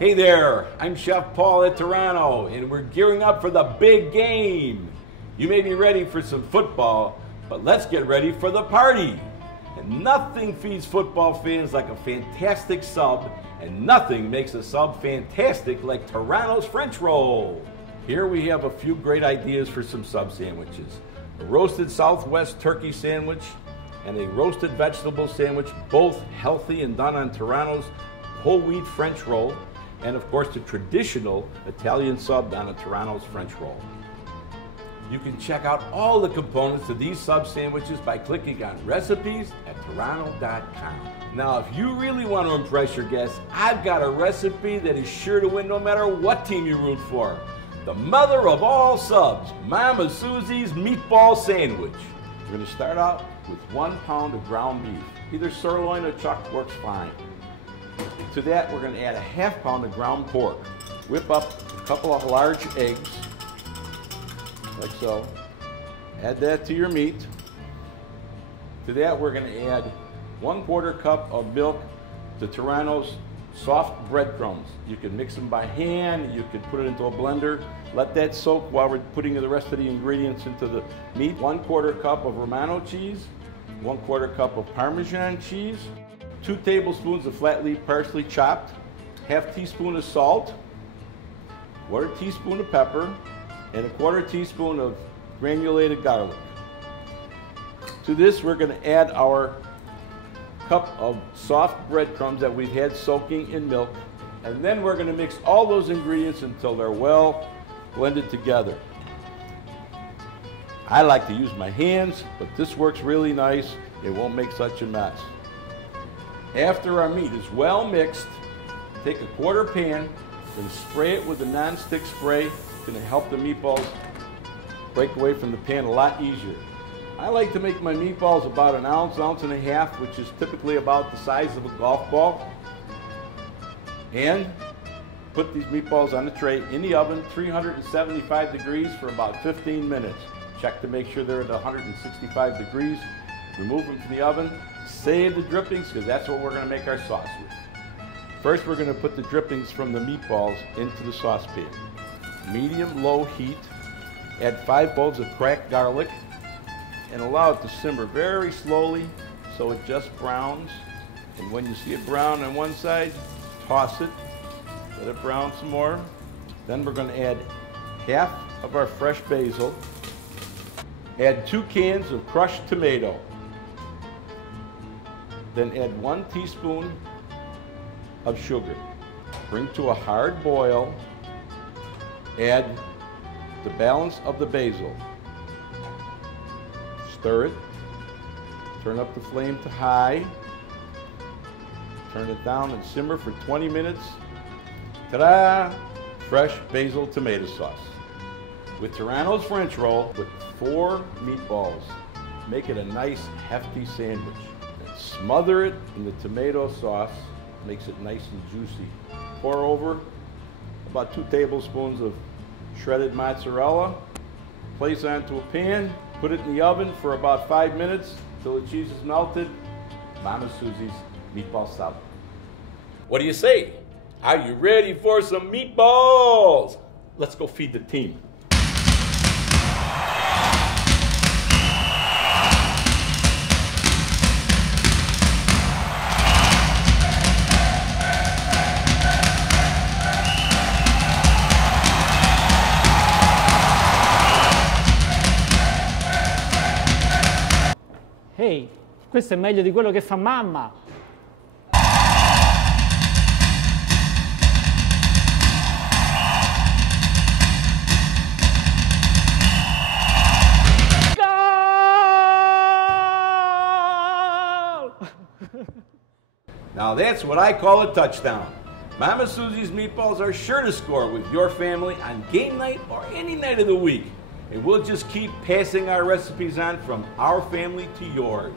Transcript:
Hey there, I'm Chef Paul at Turano, and we're gearing up for the big game. You may be ready for some football, but let's get ready for the party. And nothing feeds football fans like a fantastic sub, and nothing makes a sub fantastic like Turano's French roll. Here we have a few great ideas for some sub sandwiches. A roasted Southwest turkey sandwich and a roasted vegetable sandwich, both healthy and done on Turano's whole wheat French roll, and of course the traditional Italian sub on a Turano's French roll. You can check out all the components of these sub sandwiches by clicking on recipes at Turano.com. Now, if you really want to impress your guests, I've got a recipe that is sure to win no matter what team you root for. The mother of all subs, Mama Susi's Meatball Sandwich. We're going to start out with 1 pound of ground beef. Either sirloin or chuck works fine. To that, we're going to add a ½ pound of ground pork. Whip up a couple of large eggs, like so. Add that to your meat. To that, we're going to add 1/4 cup of milk to Turano's soft breadcrumbs. You can mix them by hand, you could put it into a blender. Let that soak while we're putting the rest of the ingredients into the meat. 1/4 cup of Romano cheese, 1/4 cup of Parmesan cheese, 2 tablespoons of flat leaf parsley chopped, ½ teaspoon of salt, 1/4 teaspoon of pepper, and 1/4 teaspoon of granulated garlic. To this, we're going to add our cup of soft breadcrumbs that we've had soaking in milk, and then we're going to mix all those ingredients until they're well blended together. I like to use my hands, but this works really nice. It won't make such a mess. After our meat is well mixed, take a 1/4 pan and spray it with a non-stick spray. It's going to help the meatballs break away from the pan a lot easier. I like to make my meatballs about 1 ounce, 1.5 ounces, which is typically about the size of a golf ball. And put these meatballs on the tray in the oven, 375 degrees for about 15 minutes. Check to make sure they're at 165 degrees. Remove them from the oven. Save the drippings, because that's what we're going to make our sauce with. First, we're going to put the drippings from the meatballs into the saucepan. Medium-low heat. Add 5 cloves of cracked garlic and allow it to simmer very slowly so it just browns. And when you see it brown on one side, toss it. Let it brown some more. Then we're going to add half of our fresh basil. Add 2 cans of crushed tomato. Then add 1 teaspoon of sugar. Bring to a hard boil. Add the balance of the basil. Stir it. Turn up the flame to high. Turn it down and simmer for 20 minutes. Ta-da! Fresh basil tomato sauce. With Turano's French roll, with 4 meatballs, make it a nice hefty sandwich. Then smother it in the tomato sauce, makes it nice and juicy. Pour over about 2 tablespoons of shredded mozzarella. Place onto a pan, put it in the oven for about 5 minutes until the cheese is melted. Mama Susi's meatball sub. What do you say? Are you ready for some meatballs? Let's go feed the team. Ehi, questo è meglio di quello che fa mamma. Now that's what I call a touchdown. Mama Susi's meatballs are sure to score with your family on game night or any night of the week. And we'll just keep passing our recipes on from our family to yours.